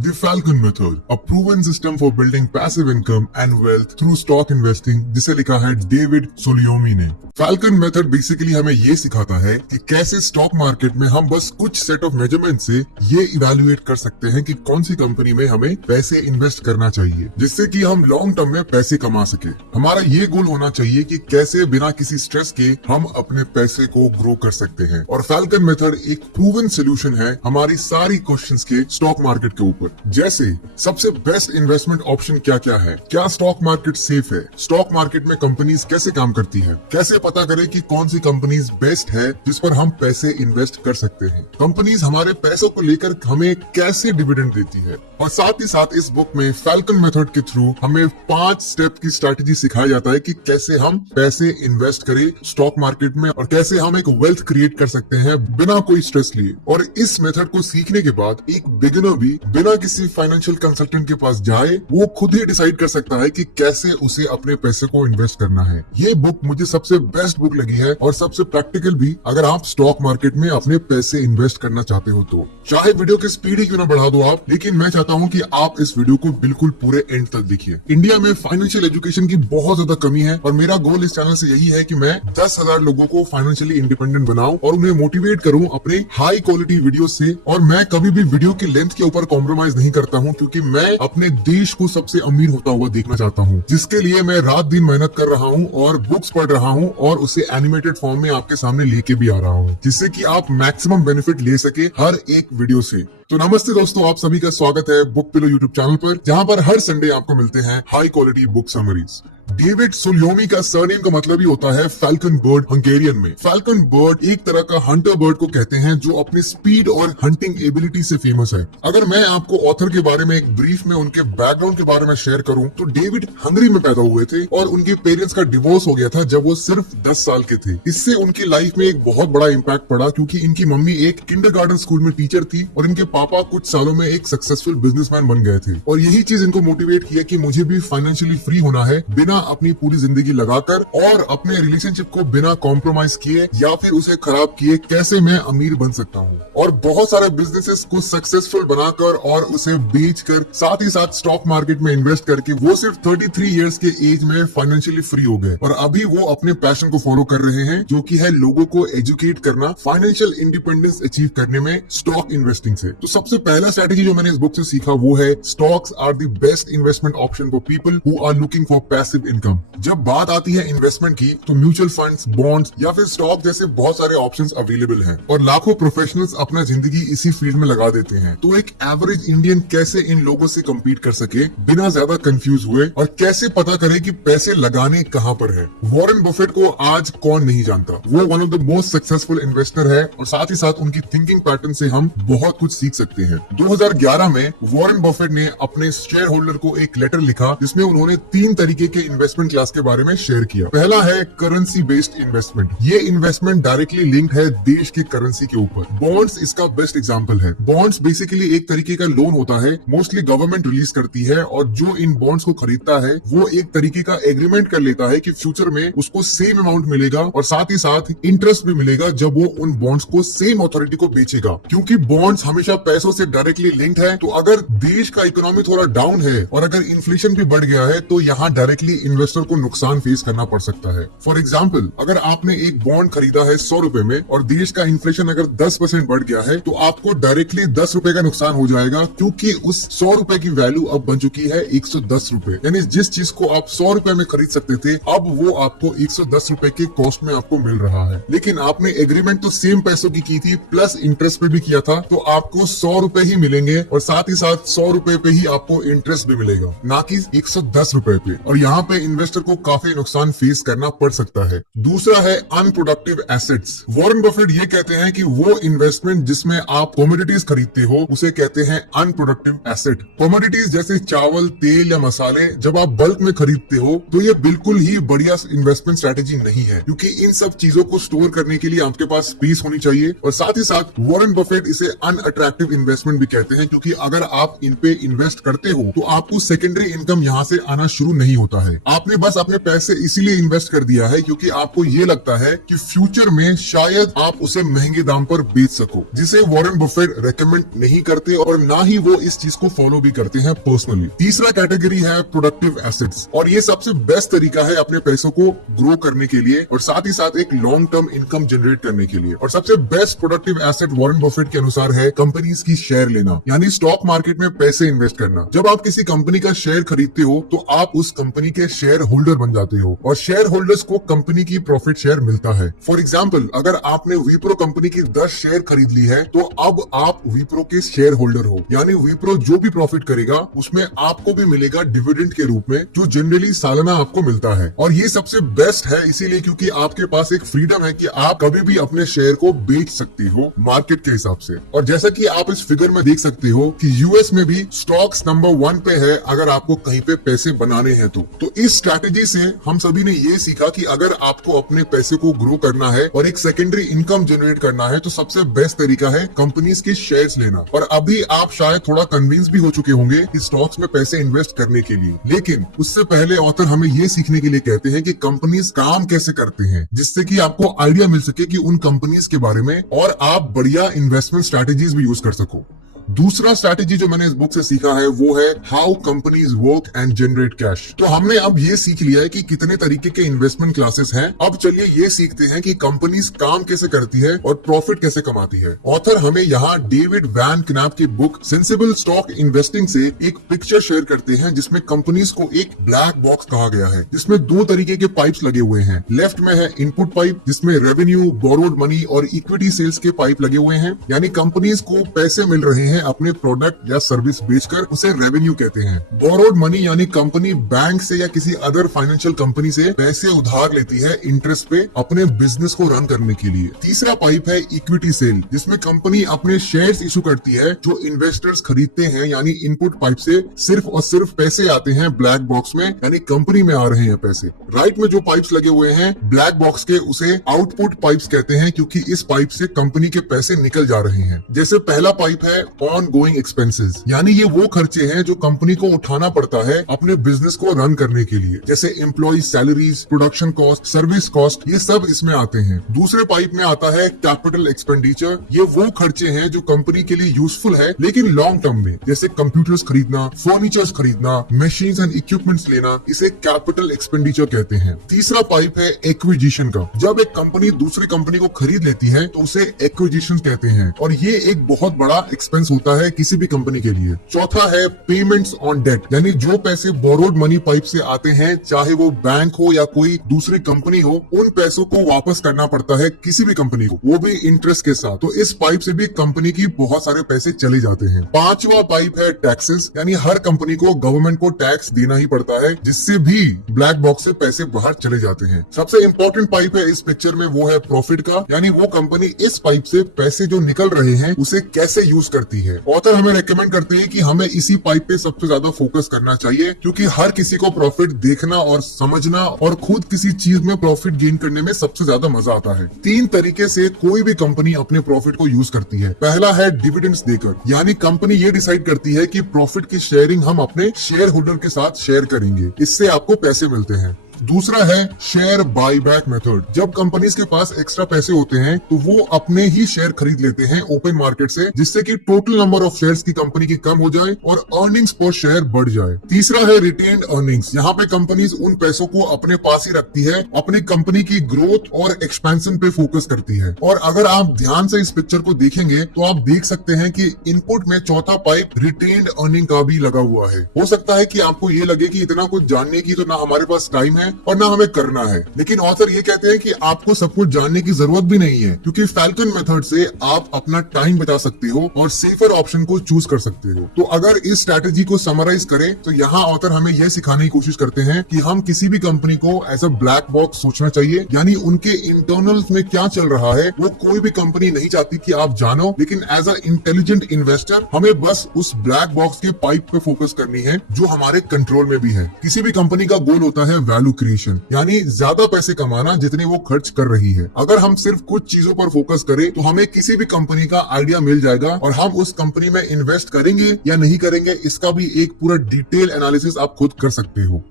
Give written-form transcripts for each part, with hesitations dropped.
The Falcon Method, a proven system for building passive income and wealth through stock investing, जिसे लिखा है David सोलियोमी ने। Falcon method basically हमें ये सिखाता है कि कैसे स्टॉक मार्केट में हम बस कुछ सेट ऑफ मेजरमेंट से ये इवैल्यूएट कर सकते हैं कि कौन सी कंपनी में हमें पैसे इन्वेस्ट करना चाहिए, जिससे कि हम लॉन्ग टर्म में पैसे कमा सके। हमारा ये गोल होना चाहिए कि कैसे बिना किसी स्ट्रेस के हम अपने पैसे को ग्रो कर सकते हैं। और फैल्कन मेथड एक प्रूवन सोल्यूशन है हमारी सारी क्वेश्चंस के स्टॉक मार्केट के ऊपर। जैसे सबसे बेस्ट इन्वेस्टमेंट ऑप्शन क्या क्या है, क्या स्टॉक मार्केट सेफ है, स्टॉक मार्केट में कंपनीज कैसे काम करती है, कैसे पता करें कि कौन सी कंपनीज बेस्ट है जिस पर हम पैसे इन्वेस्ट कर सकते हैं, कंपनीज हमारे पैसों को लेकर हमें कैसे डिविडेंड देती है। और साथ ही साथ इस बुक में फैल्कन मेथड के थ्रू हमें 5 स्टेप की स्ट्रेटेजी सिखाया जाता है कि कैसे हम पैसे इन्वेस्ट करें स्टॉक मार्केट में और कैसे हम एक वेल्थ क्रिएट कर सकते हैं बिना कोई स्ट्रेस लिए। और इस मेथड को सीखने के बाद एक बिगिनर भी बिना किसी फाइनेंशियल कंसल्टेंट के पास जाए वो खुद ही डिसाइड कर सकता है कि कैसे उसे अपने पैसे को इन्वेस्ट करना है। ये बुक मुझे सबसे बेस्ट बुक लगी है और सबसे प्रैक्टिकल भी अगर आप स्टॉक मार्केट में अपने पैसे इन्वेस्ट करना चाहते हो तो। चाहे वीडियो की स्पीड ही क्यों ना बढ़ा दो आप, लेकिन मैं चाहता हूं कि आप इस वीडियो को बिल्कुल पूरे एंड तक देखिए। इंडिया में फाइनेंशियल एजुकेशन की बहुत ज्यादा कमी है और मेरा गोल इस चैनल से यही है कि मैं 10,000 लोगों को फाइनेंशियली इंडिपेंडेंट बनाऊं और उन्हें मोटिवेट करूं अपने हाई क्वालिटी वीडियो से। और मैं कभी भी वीडियो की लेंथ के ऊपर कॉम्प्रोमाइज नहीं करता हूं, क्योंकि मैं अपने देश को सबसे अमीर होता हुआ देखना चाहता हूं, जिसके लिए मैं रात दिन मेहनत कर रहा हूं और बुक्स पढ़ रहा हूं और उसे एनिमेटेड फॉर्म में आपके सामने लेके भी आ रहा हूं, जिससे कि आप मैक्सिमम बेनिफिट ले सके हर एक वीडियो से। तो नमस्ते दोस्तों, आप सभी का स्वागत है बुक पिलो यूट्यूब चैनल पर, जहां पर हर संडे आपको मिलते हैं high quality book summaries. David सोलियोमी का सरनेम का मतलब ही होता है फैल्कन बर्ड हंगेरियन में। फैल्कन बर्ड एक तरह का हंटर बर्ड को कहते हैं जो अपनी स्पीड और हंटिंग एबिलिटी से फेमस है। अगर मैं आपको ऑथर के बारे में एक ब्रीफ में उनके बैकग्राउंड के बारे में शेयर करूं तो डेविड हंगरी में पैदा हुए थे और उनके पेरेंट्स का डिवोर्स हो गया था जब वो सिर्फ 10 साल के थे। इससे उनकी लाइफ में एक बहुत बड़ा इम्पैक्ट पड़ा, क्योंकि इनकी मम्मी एक किंडरगार्टन स्कूल में टीचर थी और इनके पापा कुछ सालों में एक सक्सेसफुल बिजनेसमैन बन गए थे। और यही चीज इनको मोटिवेट किया कि मुझे भी फाइनेंशियली फ्री होना है बिना अपनी पूरी जिंदगी लगाकर और अपने रिलेशनशिप को बिना कॉम्प्रोमाइज किए या फिर उसे खराब किए कैसे मैं अमीर बन सकता हूँ। और बहुत सारे बिजनेसेस को सक्सेसफुल बनाकर और उसे बेचकर साथ ही साथ स्टॉक मार्केट में इन्वेस्ट करके वो सिर्फ 33 इयर्स के एज में फाइनेंशियली फ्री हो गए और अभी वो अपने पैशन को फॉलो कर रहे हैं, जो कि है लोगों को एजुकेट करना फाइनेंशियल इंडिपेंडेंस अचीव करने में स्टॉक इन्वेस्टिंग से। तो सबसे पहला स्ट्रेटेजी जो मैंने इस बुक से सीखा वो है stocks are the best investment option for people who are looking for passive income. जब बात आती है इन्वेस्टमेंट की तो म्यूचुअल फंड्स, बॉन्ड्स या फिर स्टॉक जैसे बहुत सारे ऑप्शंस अवेलेबल हैं और लाखों प्रोफेशनल्स अपना जिंदगी इसी फील्ड में लगा देते हैं। तो एक एवरेज इंडियन कैसे इन लोगों से कम्पीट कर सके बिना ज्यादा कंफ्यूज हुए, और कैसे पता करे कि पैसे लगाने कहाँ पर है। वॉरेन बफेट को आज कौन नहीं जानता, वो one of the most successful investor है और साथ ही साथ उनकी थिंकिंग पैटर्न से हम बहुत कुछ सीख सकते हैं। 2011 में वॉरेन बफेट ने अपने शेयर होल्डर को एक लेटर लिखा जिसमें उन्होंने 3 तरीके के इन्वेस्टमेंट क्लास के बारे में शेयर किया। पहला है करेंसी बेस्ड इन्वेस्टमेंट। ये इन्वेस्टमेंट डायरेक्टली लिंक्ड है देश की करेंसी के ऊपर। बॉन्ड्स इसका बेस्ट एग्जांपल है। बॉन्ड्स बेसिकली एक तरीके का लोन होता है, मोस्टली गवर्नमेंट रिलीज करती है और जो इन बॉन्ड्स को खरीदता है वो एक तरीके का एग्रीमेंट कर लेता है कि फ्यूचर में उसको सेम अमाउंट मिलेगा और साथ ही साथ इंटरेस्ट भी मिलेगा जब वो उन बॉन्ड्स को सेम अथॉरिटी को बेचेगा। क्योंकि बॉन्ड्स हमेशा पैसों से डायरेक्टली लिंक्ड है, तो अगर देश का इकोनॉमी थोड़ा डाउन है और अगर इन्फ्लेशन भी बढ़ गया है तो यहाँ डायरेक्टली इन्वेस्टर को नुकसान फेस करना पड़ सकता है। फॉर एग्जाम्पल, अगर आपने एक बॉन्ड खरीदा है 100 रुपए में और देश का इन्फ्लेशन अगर 10% बढ़ गया है तो आपको डायरेक्टली 10 रुपए का नुकसान हो जाएगा, क्योंकि उस 100 रुपए की वैल्यू अब बन चुकी है 110 रुपए। यानी जिस चीज को आप 100 रुपए में खरीद सकते थे अब वो आपको 110 रुपए के कॉस्ट में आपको मिल रहा है। लेकिन आपने एग्रीमेंट तो सेम पैसों की थी प्लस इंटरेस्ट पे भी किया था, तो आपको 100 रुपए ही मिलेंगे और साथ ही साथ 100 रुपए पे ही आपको इंटरेस्ट भी मिलेगा, ना कि 110 रुपए पे। और यहाँ पे इन्वेस्टर को काफी नुकसान फेस करना पड़ सकता है। दूसरा है अनप्रोडक्टिव एसेट्स। वॉरेन बफेट ये कहते हैं कि वो इन्वेस्टमेंट जिसमें आप कमोडिटीज खरीदते हो उसे कहते हैं अनप्रोडक्टिव एसेट। कमोडिटीज जैसे चावल, तेल या मसाले जब आप बल्क में खरीदते हो तो ये बिल्कुल ही बढ़िया इन्वेस्टमेंट स्ट्रेटेजी नहीं है, क्योंकि इन सब चीजों को स्टोर करने के लिए आपके पास स्पेस होनी चाहिए और साथ ही साथ वॉरेन बफेट इसे अनअट्रैक्टिव प्रोडक्टिव इन्वेस्टमेंट भी कहते हैं, क्योंकि अगर आप इन पे इन्वेस्ट करते हो तो आपको सेकेंडरी इनकम यहाँ से आना शुरू नहीं होता है। आपने बस अपने पैसे इसीलिए इन्वेस्ट कर दिया है क्योंकि आपको ये लगता है कि फ्यूचर में शायद आप उसे महंगे दाम पर बेच सको, जिसे वॉरेन बफेट रेकमेंड नहीं करते और ना ही वो इस चीज को फॉलो भी करते हैं पर्सनली। तीसरा कैटेगरी है प्रोडक्टिव एसेट्स, और ये सबसे बेस्ट तरीका है अपने पैसों को ग्रो करने के लिए और साथ ही साथ एक लॉन्ग टर्म इनकम जनरेट करने के लिए। और सबसे best productive asset Warren Buffett के अनुसार है कंपनीज की शेयर लेना, यानी स्टॉक मार्केट में पैसे इन्वेस्ट करना। जब आप किसी कंपनी का शेयर खरीदते हो तो आप उस कंपनी के शेयर होल्डर बन जाते हो और शेयर होल्डर्स को कंपनी की प्रॉफिट शेयर मिलता है। फॉर एग्जाम्पल, अगर आपने विप्रो कंपनी की 10 शेयर खरीद ली है तो अब आप विप्रो के शेयर होल्डर हो, यानी विप्रो जो भी प्रॉफिट करेगा उसमें आपको भी मिलेगा डिविडेंड के रूप में, जो जनरली सालाना आपको मिलता है। और ये सबसे बेस्ट है इसीलिए क्योंकि आपके पास एक फ्रीडम है कि आप कभी भी अपने शेयर को बेच सकते हो मार्केट के हिसाब से। और जैसा कि आप इस फिगर में देख सकते हो कि यूएस में भी स्टॉक्स नंबर 1 पे है अगर आपको कहीं पे पैसे बनाने हैं तो इस स्ट्रैटेजी से हम सभी ने ये सीखा कि अगर आपको अपने पैसे को ग्रो करना है और एक सेकेंडरी इनकम जनरेट करना है तो सबसे बेस्ट तरीका है कंपनीज के शेयर्स लेना। और अभी आप शायद थोड़ा कन्विंस भी हो चुके होंगे कि स्टॉक्स में पैसे इन्वेस्ट करने के लिए, लेकिन उससे पहले ऑथर हमें ये सीखने के लिए कहते हैं कि कंपनीज काम कैसे करते हैं, जिससे कि आपको आइडिया मिल सके कि उन कंपनीज के बारे में और आप बढ़िया इन्वेस्टमेंट स्ट्रैटेजीज भी यूज कर सको। दूसरा स्ट्रैटेजी जो मैंने इस बुक से सीखा है वो है how companies work and generate cash. तो हमने अब ये सीख लिया है कि कितने तरीके के इन्वेस्टमेंट क्लासेस हैं। अब चलिए ये सीखते हैं कि कंपनीज काम कैसे करती है और प्रॉफिट कैसे कमाती है। ऑथर हमें यहाँ डेविड वैन क्नैप की बुक सेंसिबल स्टॉक इन्वेस्टिंग से एक पिक्चर शेयर करते हैं जिसमें कंपनीज को एक ब्लैक बॉक्स कहा गया है, जिसमें 2 तरीके के पाइप्स लगे हुए हैं। लेफ्ट में है इनपुट पाइप जिसमें रेवेन्यू, बोरोड मनी और इक्विटी सेल्स के पाइप लगे हुए हैं, यानी कंपनीज को पैसे मिल रहे हैं अपने प्रोडक्ट या सर्विस बेचकर, उसे रेवेन्यू कहते हैं। बोरोड मनी यानी कंपनी बैंक से या किसी अदर फाइनेंशियल कंपनी से पैसे उधार लेती है इंटरेस्ट पे अपने बिजनेस को रन करने के लिए। तीसरा पाइप है इक्विटी सेल, जिसमें कंपनी अपने शेयर्स इशू करती है जो इन्वेस्टर्स खरीदते हैं, यानी इनपुट पाइप से सिर्फ और सिर्फ पैसे आते हैं ब्लैक बॉक्स में, यानी कंपनी में आ रहे हैं पैसे। राइट में जो पाइप्स लगे हुए हैं ब्लैक बॉक्स के, उसे आउटपुट पाइप्स कहते हैं क्योंकि इस पाइप से कंपनी के पैसे निकल जा रहे हैं। जैसे पहला पाइप है ऑन गोइंग एक्सपेंसेस, यानी ये वो खर्चे हैं जो कंपनी को उठाना पड़ता है अपने बिजनेस को रन करने के लिए, जैसे employee salaries, production cost, service cost, ये सब इसमें आते हैं। दूसरे पाइप में आता है कैपिटल एक्सपेंडिचर, ये वो खर्चे हैं जो कंपनी के लिए यूजफुल है लेकिन लॉन्ग टर्म में, जैसे कंप्यूटर्स खरीदना, फर्नीचर्स खरीदना, मशीन्स एंड इक्विपमेंट्स लेना, इसे कैपिटल एक्सपेंडिचर कहते हैं। तीसरा पाइप है एक्विजिशन का, जब एक कंपनी दूसरी कंपनी को खरीद लेती है तो उसे एक्विजिशन कहते हैं और ये एक बहुत बड़ा एक्सपेंस होता है किसी भी कंपनी के लिए। चौथा है पेमेंट्स ऑन डेट, यानी जो पैसे बोरोड मनी पाइप से आते हैं, चाहे वो बैंक हो या कोई दूसरी कंपनी हो, उन पैसों को वापस करना पड़ता है किसी भी कंपनी को, वो भी इंटरेस्ट के साथ। तो इस पाइप से भी कंपनी की बहुत सारे पैसे चले जाते हैं। पांचवा पाइप है टैक्सेस, यानी हर कंपनी को गवर्नमेंट को टैक्स देना ही पड़ता है, जिससे भी ब्लैक बॉक्स से पैसे बाहर चले जाते हैं। सबसे इंपॉर्टेंट पाइप है इस पिक्चर में वो है प्रॉफिट का, यानी वो कंपनी इस पाइप से पैसे जो निकल रहे हैं उसे कैसे यूज करती है। ऑथर हमें रेकमेंड करते हैं कि हमें इसी पाइप पे सबसे ज्यादा फोकस करना चाहिए, क्योंकि हर किसी को प्रॉफिट देखना और समझना और खुद किसी चीज में प्रॉफिट गेन करने में सबसे ज्यादा मजा आता है। 3 तरीके से कोई भी कंपनी अपने प्रॉफिट को यूज करती है। पहला है डिविडेंड्स देकर, यानी कंपनी ये डिसाइड करती है कि प्रॉफिट की शेयरिंग हम अपने शेयर होल्डर के साथ शेयर करेंगे, इससे आपको पैसे मिलते हैं। दूसरा है शेयर बाईबैक मेथड, जब कंपनीज के पास एक्स्ट्रा पैसे होते हैं तो वो अपने ही शेयर खरीद लेते हैं ओपन मार्केट से, जिससे कि टोटल नंबर ऑफ शेयर्स की कंपनी की कम हो जाए और अर्निंग्स पर शेयर बढ़ जाए। तीसरा है रिटेन्ड अर्निंग्स, यहाँ पे कंपनीज उन पैसों को अपने पास ही रखती है, अपनी कंपनी की ग्रोथ और एक्सपेंशन पे फोकस करती है। और अगर आप ध्यान से इस पिक्चर को देखेंगे तो आप देख सकते हैं कि इनपुट में चौथा पाइप रिटेन्ड अर्निंग का भी लगा हुआ है। हो सकता है कि आपको ये लगे कि इतना कुछ जानने की तो ना हमारे पास टाइम है और ना हमें करना है, लेकिन ऑथर ये कहते हैं कि आपको सब कुछ जानने की जरूरत भी नहीं है, क्योंकि फैल्कन मेथड से आप अपना टाइम बचा सकते हो और सेफर ऑप्शन को चूज कर सकते हो। तो अगर इस स्ट्रैटेजी को समराइज करें तो यहाँ ऑथर हमें यह सिखाने की कोशिश करते हैं कि हम किसी भी कंपनी को एज अ ब्लैक बॉक्स सोचना चाहिए, यानी उनके इंटरनल्स में क्या चल रहा है वो कोई भी कंपनी नहीं चाहती कि आप जानो, लेकिन एज अ इंटेलिजेंट इन्वेस्टर हमें बस उस ब्लैक बॉक्स के पाइप पे फोकस करनी है जो हमारे कंट्रोल में भी है। किसी भी कंपनी का गोल होता है वैल्यू क्रिएशन, यानी ज्यादा पैसे कमाना जितने वो खर्च कर रही है। अगर हम सिर्फ कुछ चीजों पर फोकस करें तो हमें किसी भी कंपनी का आइडिया मिल जाएगा और हम उस कंपनी में इन्वेस्ट करेंगे या नहीं करेंगे इसका भी एक पूरा डिटेल एनालिसिस आप खुद कर सकते हो।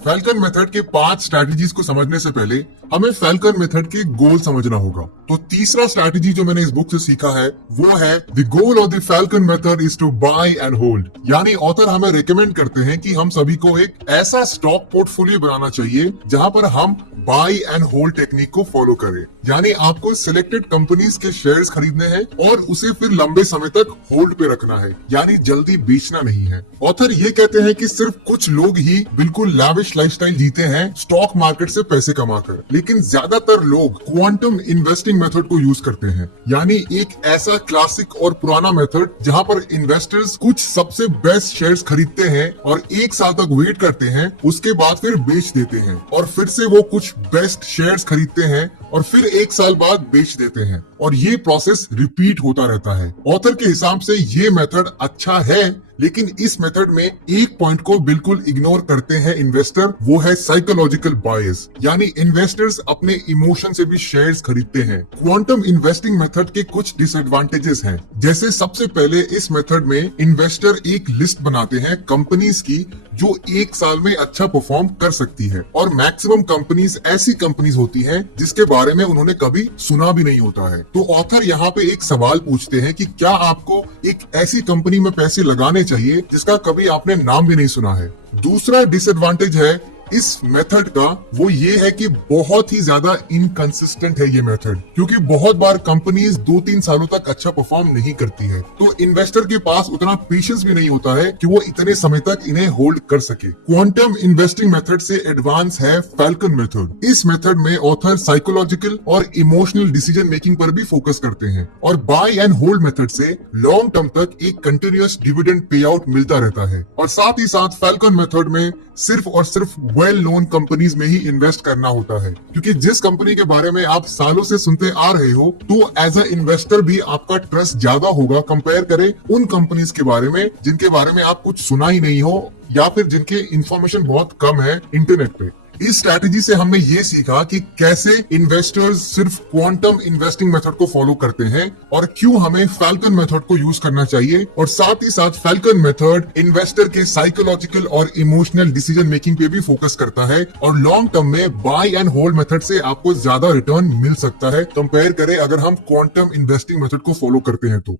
फैल्कन मेथड के 5 स्ट्रैटेजीज को समझने से पहले हमें फैल्कन मेथड के गोल समझना होगा। तो तीसरा स्ट्रैटेजी जो मैंने इस बुक से सीखा है वो है the goal of the falcon method is to buy and hold. यानी ऑथर हमें रिकमेंड करते हैं कि हम सभी को एक ऐसा स्टॉक पोर्टफोलियो बनाना चाहिए जहां पर हम बाय एंड होल्ड टेक्निक को फॉलो करें। यानी आपको सिलेक्टेड कंपनीज के शेयर्स खरीदने हैं और उसे फिर लंबे समय तक होल्ड पे रखना है, यानी जल्दी बेचना नहीं है। ऑथर ये कहते हैं कि सिर्फ कुछ लोग ही बिल्कुल लैविश लाइफस्टाइल जीते हैं स्टॉक मार्केट से पैसे कमाकर, लेकिन ज्यादातर लोग क्वांटम इन्वेस्टिंग मेथड को यूज करते हैं। यानी एक ऐसा क्लासिक और पुराना मेथड जहां पर इन्वेस्टर्स कुछ सबसे बेस्ट शेयर्स खरीदते हैं और 1 साल तक वेट करते हैं, उसके बाद फिर बेच देते हैं और फिर से वो कुछ बेस्ट शेयर्स खरीदते हैं और फिर 1 साल बाद बेच देते हैं और ये प्रोसेस रिपीट होता रहता है। ऑथर के हिसाब से ये मेथड अच्छा है, लेकिन इस मेथड में एक पॉइंट को बिल्कुल इग्नोर करते हैं इन्वेस्टर, वो है साइकोलॉजिकल बायस। यानी इन्वेस्टर्स अपने इमोशन से भी शेयर्स खरीदते हैं। क्वांटम इन्वेस्टिंग मेथड के कुछ डिसएडवांटेजेस हैं, जैसे सबसे पहले इस मेथड में इन्वेस्टर एक लिस्ट बनाते हैं कंपनीज की जो 1 साल में अच्छा परफॉर्म कर सकती है और मैक्सिमम कंपनीज ऐसी कंपनीज होती हैं जिसके बारे में उन्होंने कभी सुना भी नहीं होता है। तो ऑथर यहाँ पे एक सवाल पूछते हैं कि क्या आपको एक ऐसी कंपनी में पैसे लगाने चाहिए जिसका कभी आपने नाम भी नहीं सुना है। दूसरा डिसएडवांटेज है इस मेथड का, वो ये है कि बहुत ही ज्यादा इनकंसिस्टेंट है ये मेथड, क्योंकि बहुत बार कंपनीज 2-3 सालों तक अच्छा परफॉर्म नहीं करती है, तो इन्वेस्टर के पास उतना पेशेंस भी नहीं होता है कि वो इतने समय तक इन्हें होल्ड कर सके। क्वांटम इन्वेस्टिंग मेथड से एडवांस है फैल्कन मेथड। इस मेथड में ऑथर साइकोलॉजिकल और इमोशनल डिसीजन मेकिंग पर भी फोकस करते हैं और बाय एंड होल्ड मेथड से लॉन्ग टर्म तक एक कंटिन्यूअस डिविडेंड पे आउट मिलता रहता है। और साथ ही साथ फैल्कन मेथड में सिर्फ और सिर्फ वेल नोन कंपनीज में ही इन्वेस्ट करना होता है, क्योंकि जिस कंपनी के बारे में आप सालों से सुनते आ रहे हो तो एज अ इन्वेस्टर भी आपका ट्रस्ट ज्यादा होगा कंपेयर करें उन कंपनीज के बारे में जिनके बारे में आप कुछ सुना ही नहीं हो या फिर जिनके इंफॉर्मेशन बहुत कम है इंटरनेट पे। इस स्ट्रैटेजी से हमने ये सीखा कि कैसे इन्वेस्टर्स सिर्फ क्वांटम इन्वेस्टिंग मेथड को फॉलो करते हैं और क्यों हमें फैल्कन मेथड को यूज करना चाहिए, और साथ ही साथ फैल्कन मेथड इन्वेस्टर के साइकोलॉजिकल और इमोशनल डिसीजन मेकिंग पे भी फोकस करता है और लॉन्ग टर्म में बाय एंड होल्ड मेथड से आपको ज्यादा रिटर्न मिल सकता है कंपेयर करें अगर हम क्वांटम इन्वेस्टिंग मेथड को फॉलो करते हैं तो।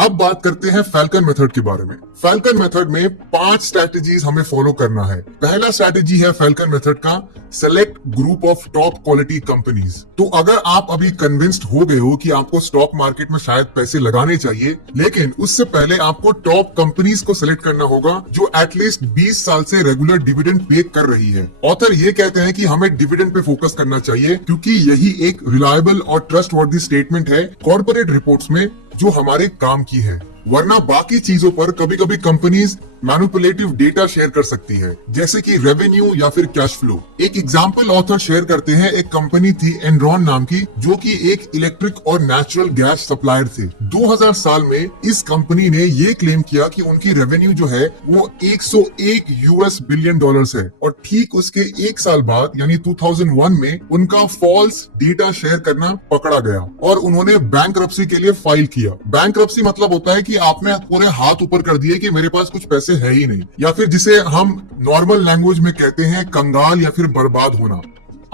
अब बात करते हैं फैल्कन मेथड के बारे में। फैल्कन मेथड में 5 स्ट्रैटेजीज हमें फॉलो करना है। पहला स्ट्रैटेजी है फैल्कन मेथड का, select group of top quality companies. तो अगर आप अभी कन्विंस्ड हो गए हो कि आपको स्टॉक मार्केट में शायद पैसे लगाने चाहिए, लेकिन उससे पहले आपको टॉप कंपनीज को सिलेक्ट करना होगा जो एटलीस्ट 20 साल से रेगुलर डिविडेंड पे कर रही है। ऑथर ये कहते हैं कि हमें डिविडेंड पे फोकस करना चाहिए क्योंकि यही एक रिलायबल और ट्रस्टवर्दी स्टेटमेंट है कॉर्पोरेट रिपोर्ट्स में जो हमारे काम की है, वरना बाकी चीजों पर कभी कभी कंपनीज मैनिपुलेटिव डेटा शेयर कर सकती है, जैसे कि रेवेन्यू या फिर कैश फ्लो। एक एग्जांपल ऑथर शेयर करते हैं, एक कंपनी थी एनरॉन नाम की जो कि एक इलेक्ट्रिक और नेचुरल गैस सप्लायर थे। 2000 साल में इस कंपनी ने ये क्लेम किया कि उनकी रेवेन्यू जो है वो 101 यूएस बिलियन डॉलर्स है और ठीक उसके 1 साल बाद यानी 2001 में उनका फॉल्स डेटा शेयर करना पकड़ा गया और उन्होंने बैंकरप्सी के लिए फाइल किया। बैंकरप्सी मतलब होता है कि आपने पूरे हाथ ऊपर कर दिए कि मेरे पास कुछ पैसे है ही नहीं, या फिर जिसे हम नॉर्मल लैंग्वेज में कहते हैं कंगाल या फिर बर्बाद होना।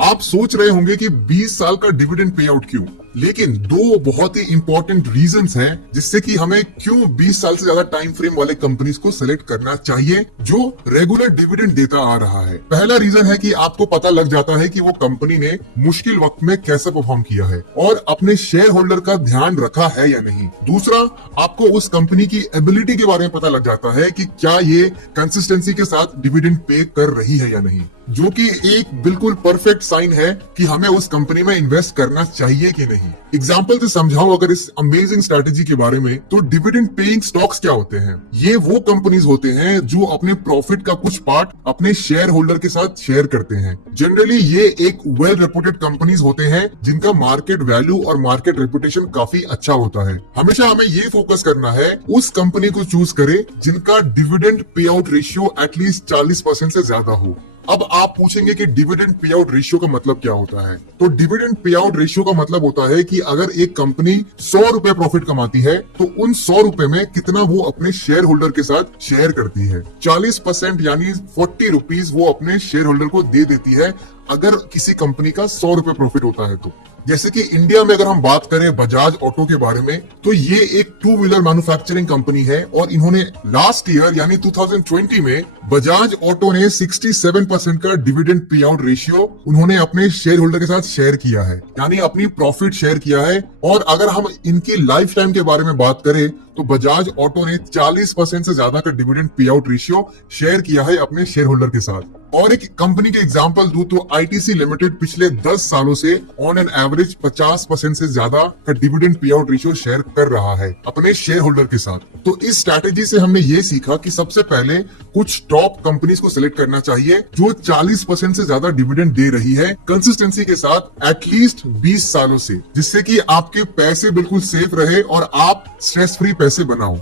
आप सोच रहे होंगे कि 20 साल का डिविडेंड पे आउट क्यों, लेकिन 2 बहुत ही इंपॉर्टेंट रीजंस हैं जिससे कि हमें क्यों 20 साल से ज्यादा टाइम फ्रेम वाले कंपनीज को सिलेक्ट करना चाहिए जो रेगुलर डिविडेंड देता आ रहा है। पहला रीजन है कि आपको पता लग जाता है कि वो कंपनी ने मुश्किल वक्त में कैसे परफॉर्म किया है और अपने शेयर होल्डर का ध्यान रखा है या नहीं। दूसरा, आपको उस कंपनी की एबिलिटी के बारे में पता लग जाता है कि क्या ये कंसिस्टेंसी के साथ डिविडेंड पे कर रही है या नहीं, जो कि एक बिल्कुल परफेक्ट साइन है कि हमें उस कंपनी में इन्वेस्ट करना चाहिए कि नहीं। एग्जाम्पल से समझाओ अगर इस अमेजिंग स्ट्रैटेजी के बारे में, तो डिविडेंड पेइंग स्टॉक्स क्या होते हैं? ये वो कंपनीज होते हैं जो अपने प्रॉफिट का कुछ पार्ट अपने शेयर होल्डर के साथ शेयर करते हैं। जनरली ये एक वेल रेपुटेड कंपनीज होते हैं जिनका मार्केट वैल्यू और मार्केट रेपुटेशन काफी अच्छा होता है। हमेशा हमें ये फोकस करना है उस कंपनी को चूज करें जिनका dividend pay out ratio at least 40% से ज्यादा हो। अब आप पूछेंगे कि डिविडेंड पे आउट रेशियो का मतलब क्या होता है। तो डिविडेंड पे आउट रेशियो का मतलब होता है कि अगर एक कंपनी 100 रुपए प्रॉफिट कमाती है तो उन 100 रुपए में कितना वो अपने शेयर होल्डर के साथ शेयर करती है। 40% यानी 40 रुपीज वो अपने शेयर होल्डर को दे देती है अगर किसी कंपनी का 100 रुपए प्रॉफिट होता है तो। जैसे कि इंडिया में अगर हम बात करें बजाज ऑटो के बारे में, तो ये एक टू व्हीलर मैन्युफैक्चरिंग कंपनी है और इन्होंने लास्ट ईयर यानी 2020 में बजाज ऑटो ने 67% का डिविडेंड पे आउट रेशियो उन्होंने अपने शेयर होल्डर के साथ शेयर किया है, यानी अपनी प्रॉफिट शेयर किया है। और अगर हम इनकी लाइफ टाइम के बारे में बात करें तो बजाज ऑटो ने 40% से ज्यादा का dividend pay out ratio share किया है अपने शेयर होल्डर के साथ। और एक कंपनी के एग्जांपल दूं तो आईटीसी लिमिटेड पिछले 10 सालों से ऑन एन एवरेज 50% से ज्यादा का dividend pay out ratio share कर रहा है अपने शेयर होल्डर के साथ। तो इस स्ट्रैटेजी से हमने ये सीखा कि सबसे पहले कुछ टॉप कंपनीज को सिलेक्ट करना चाहिए जो 40% से ज्यादा डिविडेंड दे रही है कंसिस्टेंसी के साथ एटलीस्ट 20 सालों से, जिससे कि आपके पैसे बिल्कुल सेफ रहे और आप स्ट्रेस फ्री पैसे बनाओ।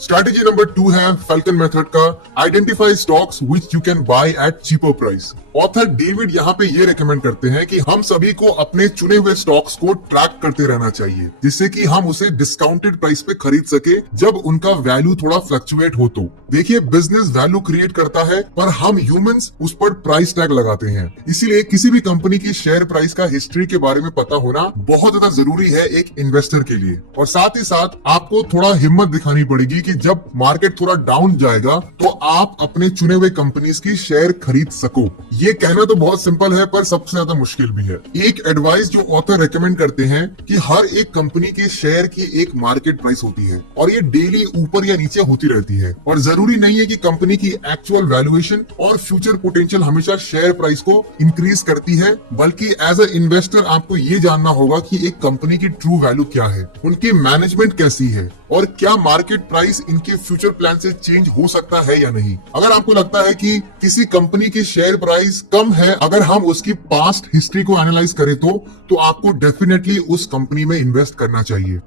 स्ट्रैटेजी नंबर 2 है फैल्कन मेथड का, identify stocks which you can buy at cheaper price. Author David यहाँ पे ये रेकमेंड करते हैं कि हम सभी को अपने चुने हुए स्टॉक्स को ट्रैक करते रहना चाहिए, जिससे कि हम उसे डिस्काउंटेड प्राइस पे खरीद सके जब उनका वैल्यू थोड़ा फ्लक्चुएट हो। तो देखिए, बिजनेस वैल्यू क्रिएट करता है पर हम ह्यूमंस उस पर प्राइस टैग लगाते हैं, इसीलिए किसी भी कंपनी की शेयर प्राइस का हिस्ट्री के बारे में पता होना बहुत ज्यादा जरूरी है एक इन्वेस्टर के लिए। और साथ ही साथ आपको थोड़ा हिम्मत दिखानी पड़ेगी कि जब मार्केट थोड़ा डाउन जाएगा तो आप अपने चुने हुए कंपनीज की शेयर खरीद सको। ये कहना तो बहुत सिंपल है पर सबसे ज्यादा मुश्किल भी है। एक एडवाइस जो ऑथर रेकमेंड करते हैं कि हर एक कंपनी के शेयर की एक मार्केट प्राइस होती है और ये डेली ऊपर या नीचे होती रहती है, और जरूरी नहीं है कि कंपनी की एक्चुअल वैल्यूएशन और फ्यूचर पोटेंशियल हमेशा शेयर प्राइस को इंक्रीज करती है, बल्कि एज अ इन्वेस्टर आपको ये जानना होगा कि एक कंपनी की ट्रू वैल्यू क्या है, उनकी मैनेजमेंट कैसी है और क्या मार्केट प्राइस इनके फ्यूचर प्लान से चेंज हो सकता है या नहीं। अगर आपको लगता है कि किसी कंपनी की शेयर प्राइस कम है, अगर हम उसकी पास्ट हिस्ट्री को एनालाइज करें तो आपको डेफिनेटली उस कंपनी में इन्वेस्ट करना चाहिए।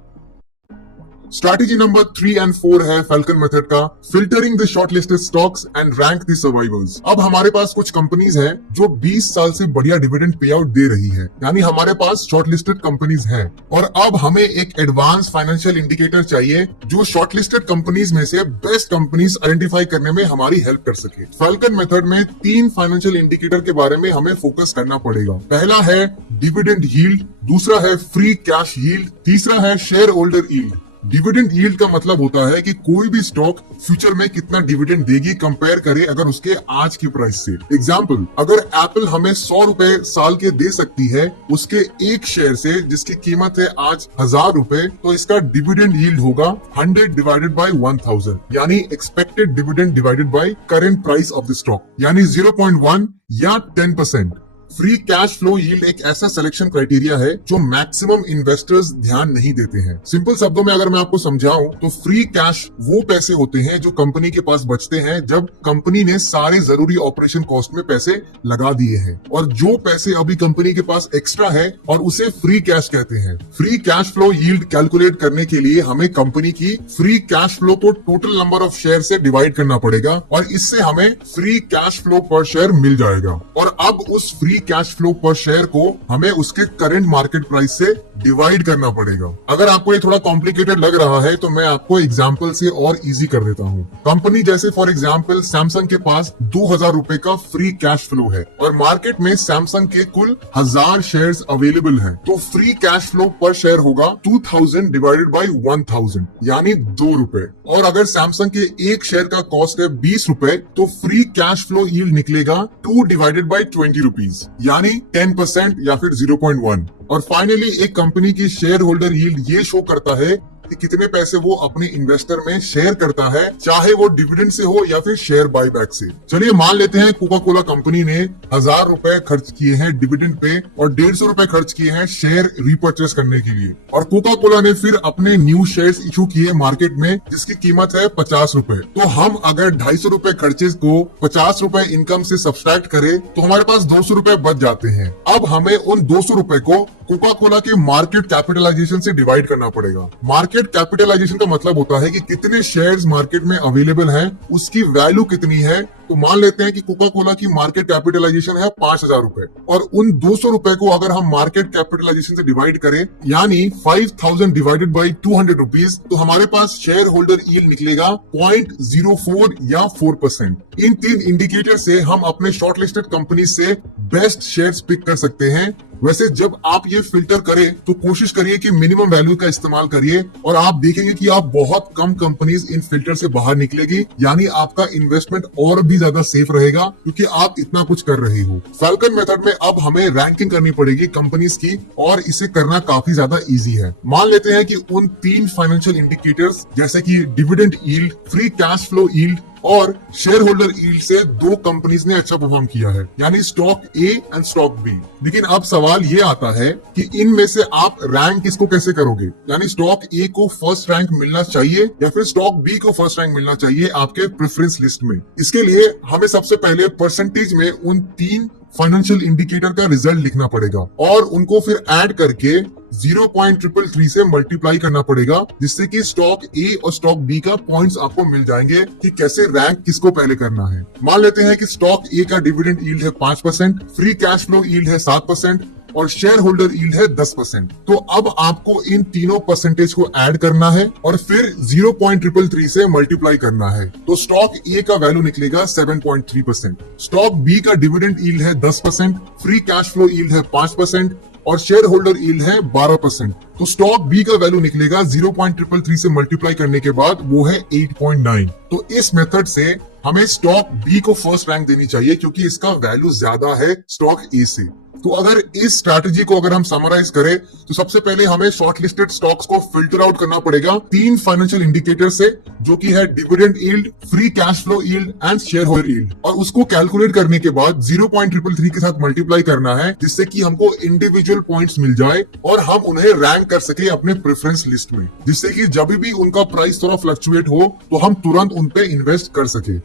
स्ट्रैटेजी नंबर 3 और 4 है फैल्कन मेथड का, filtering the shortlisted stocks and rank the survivors. अब हमारे पास कुछ कंपनीज हैं जो 20 साल से बढ़िया डिविडेंड पे आउट दे रही है, यानी हमारे पास शॉर्टलिस्टेड कंपनीज हैं। और अब हमें एक एडवांस फाइनेंशियल इंडिकेटर चाहिए जो शॉर्टलिस्टेड कंपनीज में से बेस्ट कंपनीज आइडेंटिफाई करने में हमारी हेल्प कर सके। फैल्कन मेथड में 3 फाइनेंशियल इंडिकेटर के बारे में हमें फोकस करना पड़ेगा। पहला है डिविडेंड यील्ड, दूसरा है फ्री कैश यील्ड, तीसरा है share holder yield. Dividend yield का मतलब होता है कि कोई भी स्टॉक फ्यूचर में कितना डिविडेंड देगी कंपेयर करे अगर उसके आज की प्राइस से। एग्जांपल, अगर एप्पल हमें 100 रुपए साल के दे सकती है उसके एक शेयर से जिसकी कीमत है आज 1000 रुपए, तो इसका डिविडेंड यील्ड होगा 100 डिवाइडेड बाय 1000, यानी expected dividend divided by current price of the stock, यानी 0.1 या 10%। फ्री कैश फ्लो यील्ड एक ऐसा सिलेक्शन क्राइटेरिया है जो मैक्सिमम इन्वेस्टर्स ध्यान नहीं देते हैं। सिंपल शब्दों में अगर मैं आपको समझाऊं तो फ्री कैश वो पैसे होते हैं जो कंपनी के पास बचते हैं जब कंपनी ने सारे जरूरी ऑपरेशन कॉस्ट में पैसे लगा दिए हैं, और जो पैसे अभी कंपनी के पास एक्स्ट्रा है और उसे फ्री कैश कहते हैं। Free cash flow yield calculate करने के लिए हमें कंपनी की फ्री कैश फ्लो को टोटल नंबर ऑफ शेयर से डिवाइड करना पड़ेगा और इससे हमें फ्री कैश फ्लो पर शेयर मिल जाएगा। और अब उस फ्री कैश फ्लो पर शेयर को हमें उसके करंट मार्केट प्राइस से डिवाइड करना पड़ेगा। अगर आपको ये थोड़ा कॉम्प्लिकेटेड लग रहा है तो मैं आपको एग्जांपल से और इजी कर देता हूँ। कंपनी जैसे फॉर एग्जांपल सैमसंग के पास 2000 रुपए का फ्री कैश फ्लो है और मार्केट में सैमसंग के कुल 1000 शेयर्स अवेलेबल हैं, तो फ्री कैश फ्लो पर शेयर होगा 2000 डिवाइडेड बाय 1000, यानी 2 रुपए। और अगर सैमसंग के एक शेयर का कॉस्ट है 20 रुपए, तो फ्री कैश फ्लो यील्ड निकलेगा 2 डिवाइडेड बाय 20 रुपीज, यानी 10% या फिर 0.1। और फाइनली एक कंपनी की शेयर होल्डर यील्ड ये शो करता है कि कितने पैसे वो अपने इन्वेस्टर में शेयर करता है, चाहे वो डिविडेंड से हो या फिर शेयर बायबैक से। चलिए मान लेते हैं कोका कोला कंपनी ने 1000 रुपए खर्च किए हैं डिविडेंड पे और 150 रुपए खर्च किए हैं शेयर रीपर्चेस करने के लिए, और कोका कोला ने फिर अपने न्यू शेयर्स इशू किए मार्केट में जिसकी कीमत है 50 रुपए। तो हम अगर 250 रुपए खर्चेस को 50 रुपए इनकम से सब्सट्रैक्ट करें तो हमारे पास 200 रुपए बच जाते हैं। अब हमें उन 200 रुपए को कोका कोला के मार्केट कैपिटलाइजेशन से डिवाइड करना पड़ेगा। मार्केट कैपिटलाइजेशन का मतलब होता है कि कितने शेयर्स मार्केट में अवेलेबल हैं, उसकी वैल्यू कितनी है। तो मान लेते हैं कि कोका कोला की मार्केट कैपिटलाइजेशन है 5,000 रुपए, और उन 200 रुपए को अगर हम मार्केट कैपिटलाइजेशन से डिवाइड करें, यानी 5,000 डिवाइडेड बाई 200 रुपीज, तो हमारे पास शेयर होल्डर यील्ड निकलेगा 0.04 या 4%। इन 3 इंडिकेटर से हम अपने शॉर्टलिस्टेड कंपनी से बेस्ट शेयर्स पिक कर सकते हैं। वैसे जब आप ये फिल्टर करें तो कोशिश करिए कि मिनिमम वैल्यू का इस्तेमाल करिए, और आप देखेंगे कि आप बहुत कम कंपनीज इन फिल्टर से बाहर निकलेगी, यानी आपका इन्वेस्टमेंट और भी ज्यादा सेफ रहेगा क्योंकि आप इतना कुछ कर रहे हो। फैल्कन मेथड में अब हमें रैंकिंग करनी पड़ेगी कंपनीज की, और इसे करना काफी ज्यादा इजी है। मान लेते हैं कि उन 3 फाइनेंशियल इंडिकेटर्स जैसे कि dividend yield, free cash flow yield और शेयर होल्डर यील्ड से 2 कंपनीज ने अच्छा परफॉर्म किया है, यानी stock A and stock B. लेकिन अब सवाल ये आता है कि इनमें से आप रैंक इसको कैसे करोगे, यानी स्टॉक ए को फर्स्ट रैंक मिलना चाहिए या फिर स्टॉक बी को फर्स्ट रैंक मिलना चाहिए आपके प्रेफरेंस लिस्ट में। इसके लिए हमें सबसे पहले परसेंटेज में उन 3 फाइनेंशियल इंडिकेटर का रिजल्ट लिखना पड़ेगा और उनको फिर ऐड करके 0.333 से मल्टीप्लाई करना पड़ेगा, जिससे कि स्टॉक ए और स्टॉक बी का पॉइंट्स आपको मिल जाएंगे कि कैसे रैंक किसको पहले करना है। मान लेते हैं कि स्टॉक ए का डिविडेंड यील्ड है 5%, फ्री कैश फ्लो यील्ड है 7% और शेयर होल्डर यील्ड है 10%। तो अब आपको इन तीनों परसेंटेज को ऐड करना है और फिर 0.333 से मल्टीप्लाई करना है। तो स्टॉक ए का वैल्यू निकलेगा 7.3%, स्टॉक बी का डिविडेंड यील्ड है 10%, फ्री कैश फ्लो यील्ड है 5% और शेयर होल्डर यील्ड है 12%। तो स्टॉक बी का वैल्यू निकलेगा 0.333 से मल्टीप्लाई करने के बाद वो है 8.9। तो इस मेथड से हमें स्टॉक बी को फर्स्ट रैंक देनी चाहिए क्योंकि इसका वैल्यू ज्यादा है स्टॉक ए से। तो अगर इस स्ट्रैटेजी को अगर हम समराइज करें तो सबसे पहले हमें शॉर्टलिस्टेड स्टॉक्स को फिल्टर आउट करना पड़ेगा 3 फाइनेंशियल इंडिकेटर से, जो कि है dividend yield, free cash flow yield and share holder yield, और उसको कैलकुलेट करने के बाद 0.333 के साथ मल्टीप्लाई करना है, जिससे कि हमको इंडिविजुअल पॉइंट्स मिल जाए और हम उन्हें रैंक कर सके अपने प्रेफरेंस लिस्ट में, जिससे कि जब भी उनका प्राइस थोड़ा फ्लक्चुएट हो तो हम तुरंत उन पे इन्वेस्ट कर सके।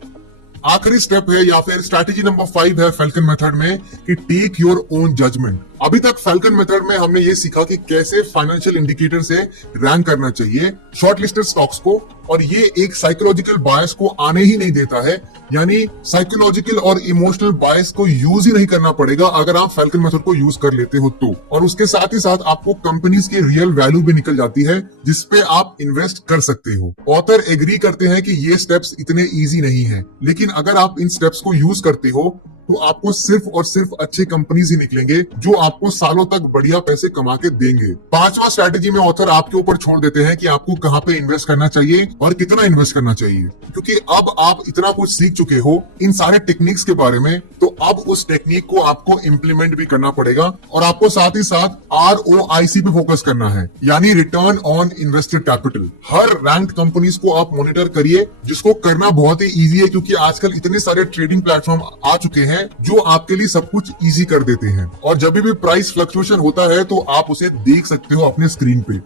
आखिरी स्टेप है या फिर स्ट्रैटेजी नंबर 5 है फैल्कन मेथड में कि टेक योर ओन जजमेंट। अभी तक फैल्कन मेथड में हमने ये सीखा कि कैसे फाइनेंशियल इंडिकेटर से रैंक करना चाहिए शॉर्टलिस्टेड स्टॉक्स को, और ये एक साइकोलॉजिकल बायस को आने ही नहीं देता है, यानी साइकोलॉजिकल और इमोशनल बायस को यूज ही नहीं करना पड़ेगा अगर आप फैल्कन मेथड को यूज कर लेते हो तो। और उसके साथ ही साथ आपको कंपनीज की रियल वैल्यू भी निकल जाती है जिसपे आप इन्वेस्ट कर सकते हो। ऑथर एग्री करते हैं कि ये स्टेप्स इतने इजी नहीं है, लेकिन अगर आप इन स्टेप्स को यूज करते हो तो आपको सिर्फ और सिर्फ अच्छे कंपनीज ही निकलेंगे जो आपको सालों तक बढ़िया पैसे कमा के देंगे। 5वां स्ट्रैटेजी में ऑथर आपके ऊपर छोड़ देते हैं कि आपको कहां पे इन्वेस्ट करना चाहिए और कितना इन्वेस्ट करना चाहिए, क्योंकि अब आप इतना कुछ सीख चुके हो इन सारे टेक्निक्स के बारे में, तो अब उस टेक्निक को आपको इम्प्लीमेंट भी करना पड़ेगा और आपको साथ ही साथ ROIC पे फोकस करना है, यानी return on invested capital. Her ranked companies को आप मॉनिटर करिए, जिसको करना बहुत ही इजी है क्योंकि आजकल इतने सारे ट्रेडिंग प्लेटफॉर्म आ चुके हैं जो आपके लिए सब कुछ इजी कर देते हैं, और जब भी प्राइस फ्लक्चुएशन होता है तो आप उसे देख सकते हो अपने स्क्रीन पे।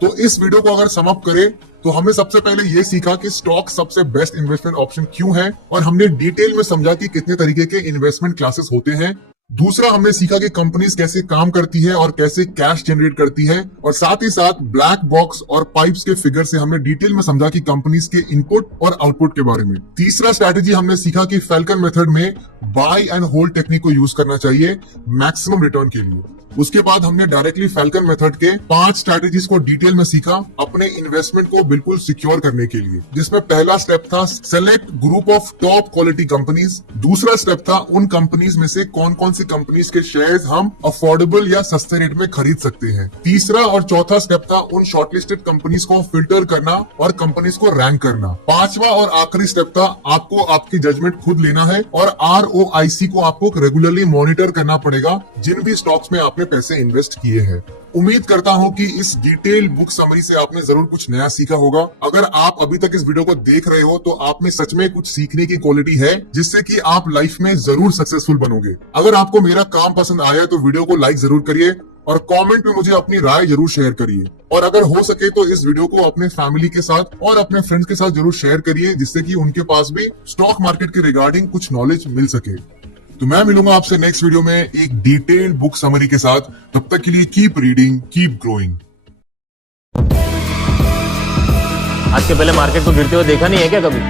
तो इस वीडियो को अगर सम अप करें तो हमने सबसे पहले ये सीखा कि स्टॉक सबसे बेस्ट इन्वेस्टमेंट ऑप्शन क्यों है, और हमने डिटेल में समझा कि कितने तरीके के इन्वेस्टमेंट क्लासेस होते हैं। दूसरा, हमने सीखा कि कंपनीज कैसे काम करती है और कैसे कैश जनरेट करती है, और साथ ही साथ ब्लैक बॉक्स और पाइप्स के फिगर से हमने डिटेल में समझा कि कंपनीज के इनपुट और आउटपुट के बारे में। तीसरा स्ट्रैटेजी हमने सीखा कि फैल्कन मेथड में बाय एंड होल्ड टेक्निक को यूज करना चाहिए मैक्सिमम रिटर्न के लिए। उसके बाद हमने डायरेक्टली फैल्कन मेथड के 5 स्ट्रैटेजीज को डिटेल में सीखा अपने इन्वेस्टमेंट को बिल्कुल सिक्योर करने के लिए, जिसमें पहला स्टेप था select group of top quality companies. दूसरा स्टेप था उन कंपनीज में से कौन कौन सी कंपनीज के शेयर्स हम अफोर्डेबल या सस्ते रेट में खरीद सकते हैं। तीसरा और चौथा स्टेप था उन शॉर्टलिस्टेड कंपनीज को फिल्टर करना और कंपनीज को रैंक करना। 5वां और आखिरी स्टेप था आपको आपकी जजमेंट खुद लेना है और ROIC को आपको रेगुलरली मॉनिटर करना पड़ेगा जिन भी स्टॉक्स में आपने पैसे इन्वेस्ट किए हैं। उम्मीद करता हूं कि इस डिटेल बुक समरी से आपने जरूर कुछ नया सीखा होगा। अगर आप अभी तक इस वीडियो को देख रहे हो तो आप में सच में कुछ सीखने की क्वालिटी है जिससे कि आप लाइफ में जरूर सक्सेसफुल बनोगे। अगर आपको मेरा काम पसंद आया तो वीडियो को लाइक जरूर करिए और कमेंट में मुझे अपनी राय जरूर शेयर करिए, और अगर हो सके तो इस वीडियो को अपने फैमिली के साथ और अपने फ्रेंड्स के साथ जरूर शेयर करिए, जिससे कि उनके पास भी स्टॉक मार्केट के रिगार्डिंग कुछ नॉलेज मिल सके। तो मैं मिलूंगा आपसे नेक्स्ट वीडियो में एक डिटेल्ड बुक समरी के साथ। तब तक के लिए कीप रीडिंग, कीप ग्रोइंग। आज के पहले मार्केट को गिरते हुए देखा नहीं है क्या कभी?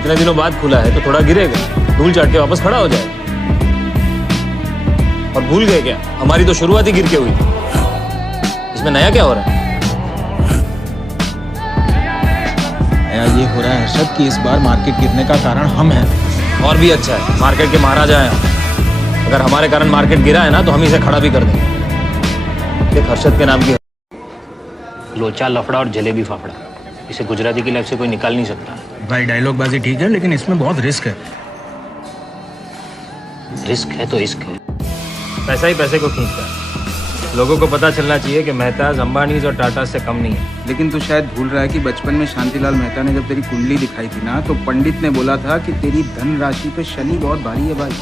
इतने दिनों बाद खुला है तो थोड़ा गिरेगा, धूल चाट के वापस खड़ा हो जाएगा। और भूल गए क्या, हमारी तो शुरुआत ही गिर के हुई थी। इसमें नया क्या हो रहा है? ये हो रहा है हर्षद कि इस बार मार्केट गिरने का कारण हम हैं। और भी अच्छा है, मार्केट के महाराजा हैं हम। अगर हमारे कारण मार्केट गिरा है ना तो हम इसे खड़ा भी कर देंगे। देख, हर्षद के नाम की लोचा लफड़ा और जलेबी फाफड़ा, इसे गुजराती की लाइफ से कोई निकाल नहीं सकता। भाई डायलॉग बाजी ठीक है, लेकिन इसमें बहुत रिस्क है। रिस्क है तो इश्क है। पैसा ही पैसे को खींचता है। लोगों को पता चलना चाहिए कि मेहताज अंबानीज और टाटा से कम नहीं है। लेकिन तू शायद भूल रहा है कि बचपन में शांतिलाल मेहता ने जब तेरी कुंडली दिखाई थी ना, तो पंडित ने बोला था कि तेरी धन राशि पे शनि बहुत भारी है भाई।